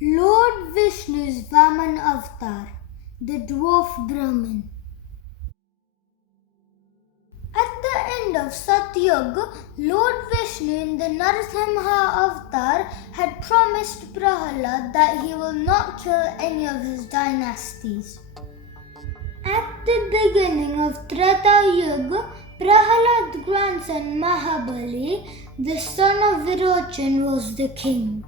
Lord Vishnu's Vaman avatar, the Dwarf Brahmin. At the end of Satyuga, Lord Vishnu in the Narasimha avatar had promised Prahalad that he will not kill any of his dynasties. At the beginning of Treta Yuga, Prahalad's grandson Mahabali, the son of Virochan, was the king.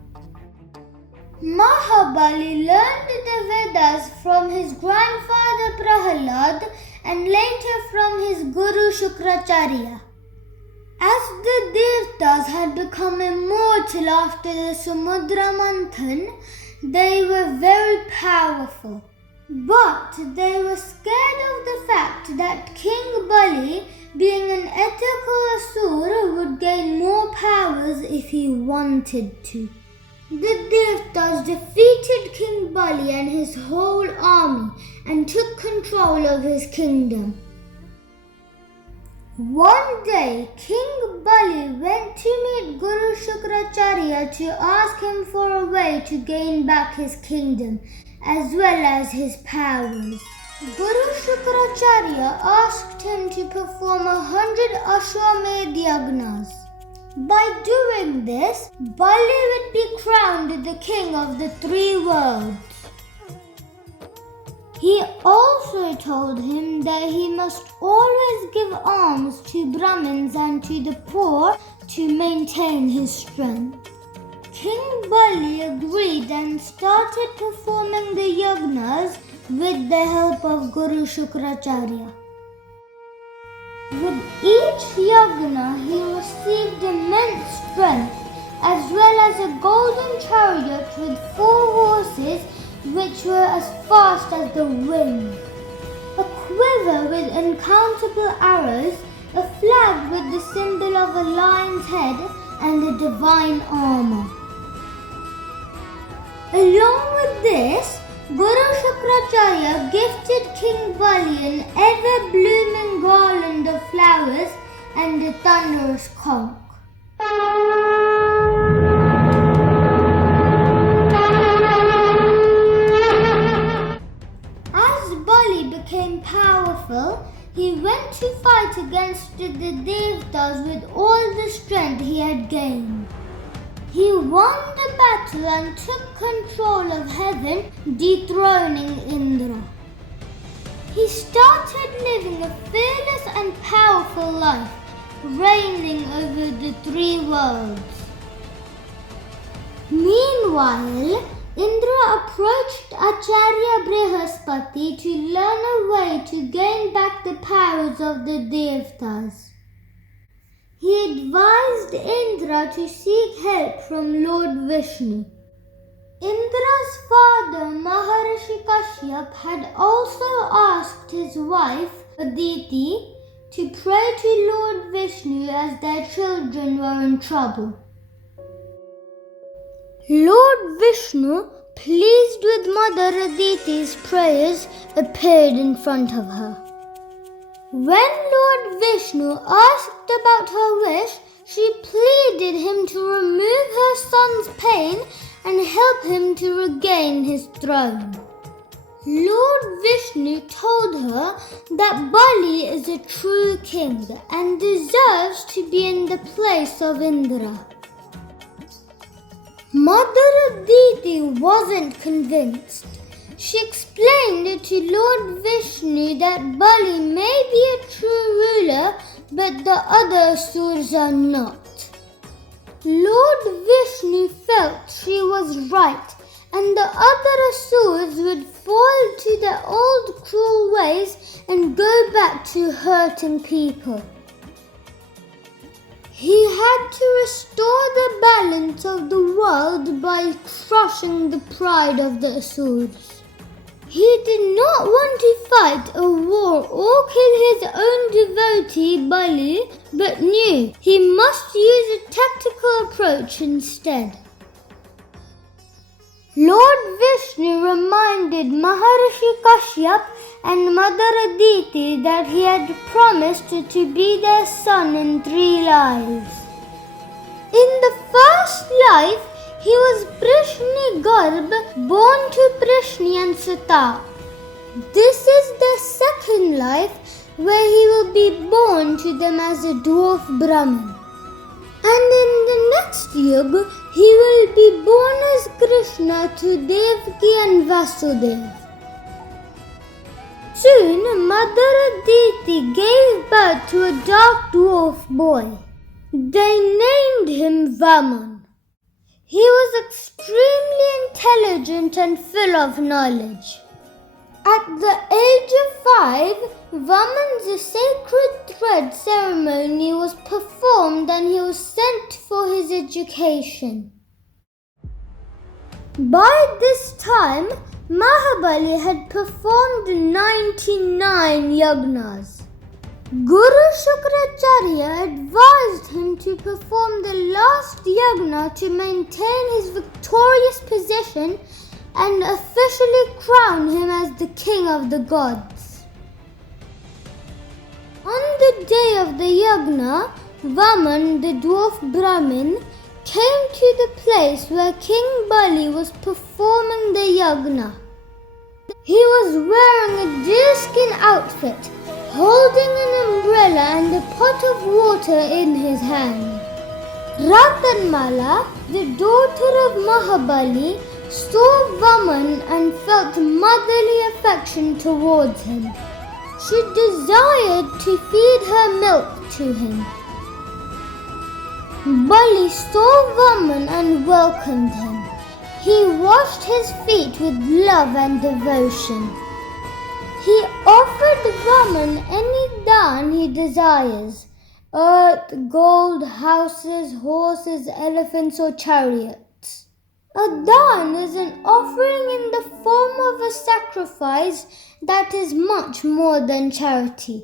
Mahabali learned the Vedas from his grandfather Prahalad and later from his guru Shukracharya. As the Devtas had become immortal after the Samudra Manthan, they were very powerful. But they were scared of the fact that King Bali, being an ethical asura, would gain more powers if he wanted to. The Devtas defeated King Bali and his whole army and took control of his kingdom. One day, King Bali went to meet Guru Shukracharya to ask him for a way to gain back his kingdom as well as his powers. Guru Shukracharya asked him to perform 100 Ashwamedh Yagnas. By doing this, Bali would be crowned the king of the three worlds. He also told him that he must always give alms to Brahmins and to the poor to maintain his strength. King Bali agreed and started performing the yagnas with the help of Guru Shukracharya. With each yagna, he received immense strength, as well as a golden chariot with 4 horses which were as fast as the wind, a quiver with uncountable arrows, a flag with the symbol of a lion's head, and a divine armor. Along with this, Guru Shukracharya gifted King Bali an ever-blooming garland of flowers and a thunderous conch. As Bali became powerful, he went to fight against the Devtas with all the strength he had gained. He won the battle and took control of heaven, dethroning Indra. He started living a fearless and powerful life, reigning over the three worlds. Meanwhile, Indra approached Acharya Brihaspati to learn a way to gain back the powers of the Devtas. He advised Indra to seek help from Lord Vishnu. Indra's father, Maharishi Kashyap, had also asked his wife, Aditi, to pray to Lord Vishnu as their children were in trouble. Lord Vishnu, pleased with Mother Aditi's prayers, appeared in front of her. When Lord Vishnu asked about her wish, she pleaded him to remove her son's pain and help him to regain his throne. Lord Vishnu told her that Bali is a true king and deserves to be in the place of Indra. Mother Aditi wasn't convinced. She explained to Lord Vishnu that Bali may be a true ruler, but the other asuras are not. Lord Vishnu felt she was right, and the other asuras would fall to their old cruel ways and go back to hurting people. He had to restore the balance of the world by crushing the pride of the asuras. He did not want to fight a war or kill his own devotee Bali, but knew he must use a tactical approach instead. Lord Vishnu reminded Maharishi Kashyap and Mother Aditi that he had promised to be their son in 3 lives. In the first life, he was Brishni garb born to Prishni and Sita. This is the second life where he will be born to them as a dwarf Brahmin. And in the next yuga, he will be born as Krishna to Devaki and Vasudev. Soon, Mother Aditi gave birth to a dark dwarf boy. They named him Vaman. He was extremely intelligent and full of knowledge. At the age of 5, Vaman's sacred thread ceremony was performed and he was sent for his education. By this time, Mahabali had performed 99 yagnas. Guru Shukracharya advised him to perform the last yagna to maintain his victorious position and officially crown him as the king of the gods. On the day of the yagna, Vaman, the dwarf Brahmin, came to the place where King Bali was performing the yagna. He was wearing a deerskin outfit, holding an umbrella and a pot of water in his hand. Ratanmala, the daughter of Mahabali, saw Vaman and felt motherly affection towards him. She desired to feed her milk to him. Bali saw Vaman and welcomed him. He washed his feet with love and devotion. He offered Vaman any daan he desires: earth, gold, houses, horses, elephants or chariots. A daan is an offering in the form of a sacrifice that is much more than charity.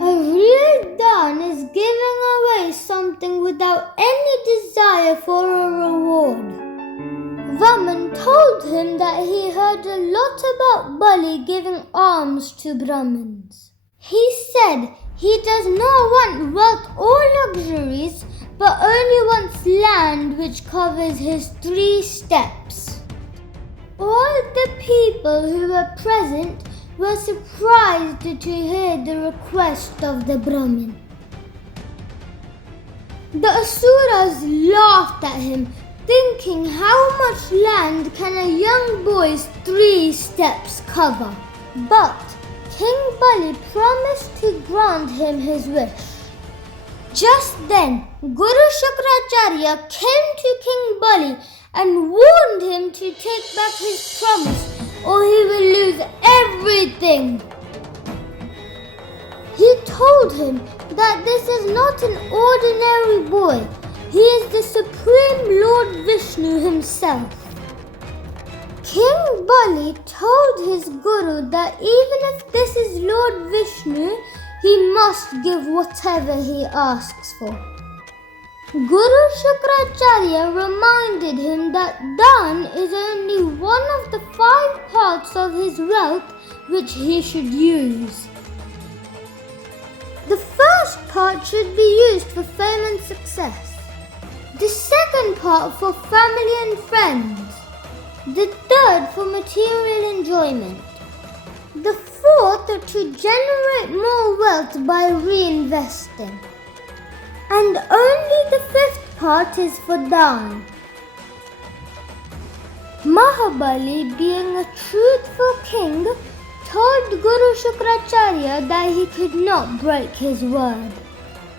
A real daan is giving away something without any desire for a reward. Vaman told him that he heard a lot about Bali giving alms to Brahmins. He said he does not want wealth or luxuries, but only wants land which covers his 3 steps. All the people who were present were surprised to hear the request of the Brahmin. The Asuras laughed at him, thinking how much land can a young boy's 3 steps cover? But King Bali promised to grant him his wish. Just then, Guru Shukracharya came to King Bali and warned him to take back his promise or he will lose everything. He told him that this is not an ordinary boy. He is the Supreme Lord Vishnu himself. King Bali told his Guru that even if this is Lord Vishnu, he must give whatever he asks for. Guru Shukracharya reminded him that daan is only one of the 5 parts of his wealth which he should use. The first part should be used for fame and success. The second part for family and friends. The third for material enjoyment. The fourth to generate more wealth by reinvesting. And only the 5th part is for daan. Mahabali, being a truthful king, told Guru Shukracharya that he could not break his word.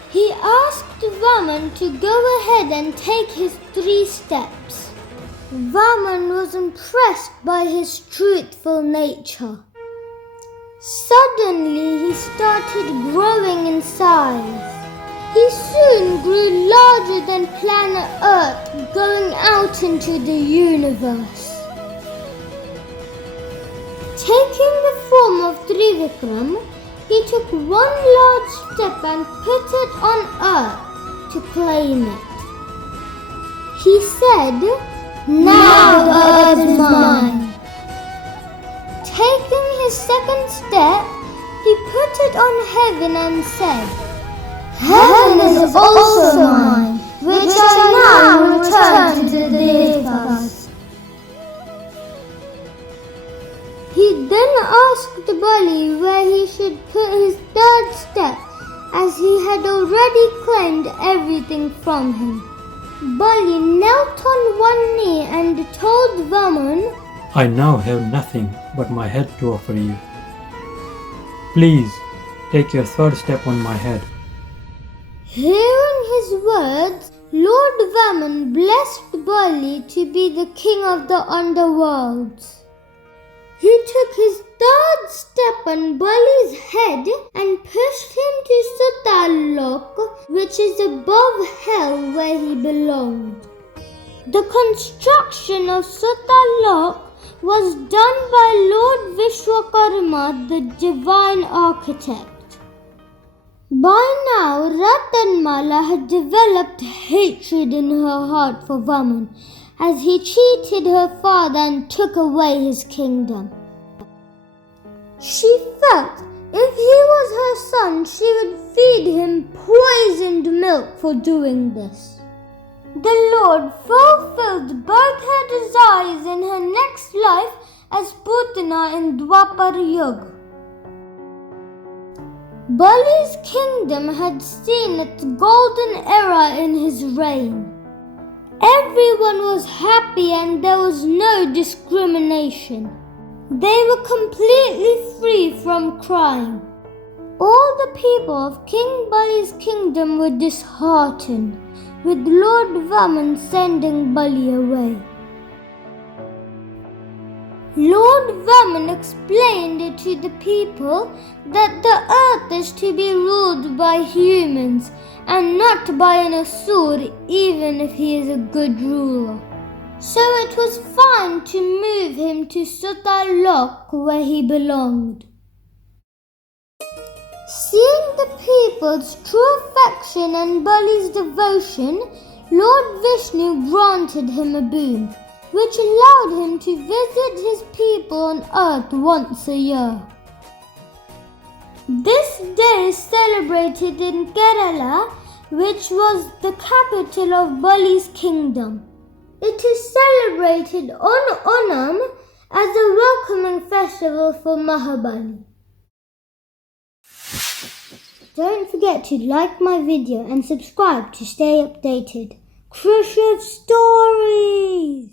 He asked Vaman to go ahead and take his 3 steps. Vaman was impressed by his truthful nature. Suddenly he started growing in size. He soon grew larger than planet Earth, going out into the universe. Taking the form of Trivikram, he took one large step and put it on Earth to claim it. He said, "Now the Earth is mine." Taking his second step, he put it on heaven and said, "Heaven is also mine, which I now return to the Devas." asked Bali where he should put his third step, as he had already claimed everything from him. Bali knelt on one knee and told Vaman, I now have nothing but my head to offer you. Please, take your third step on my head. Hearing his words, Lord Vaman blessed Bali to be the king of the underworlds. He took his third step on Bali's head and pushed him to Sutalok, which is above hell where he belonged. The construction of Sutalok was done by Lord Vishwakarma, the divine architect. By now, Ratanmala had developed hatred in her heart for Vaman, as he cheated her father and took away his kingdom. She felt if he was her son, she would feed him poisoned milk for doing this. The Lord fulfilled both her desires in her next life as Putana in Dwapar Yuga. Bali's kingdom had seen its golden era in his reign. Everyone was happy and there was no discrimination. They were completely free from crime. All the people of King Bali's kingdom were disheartened, with Lord Vaman sending Bali away. Lord Vaman explained to the people that the earth is to be ruled by humans and not by an asur, even if he is a good ruler. So it was fine to move him to Sutalok where he belonged. Seeing the people's true affection and Bali's devotion, Lord Vishnu granted him a boon, which allowed him to visit his people on earth once a year. This day is celebrated in Kerala, which was the capital of Bali's kingdom. It is celebrated on Onam as a welcoming festival for Mahabali. Don't forget to like my video and subscribe to stay updated. Crucial stories!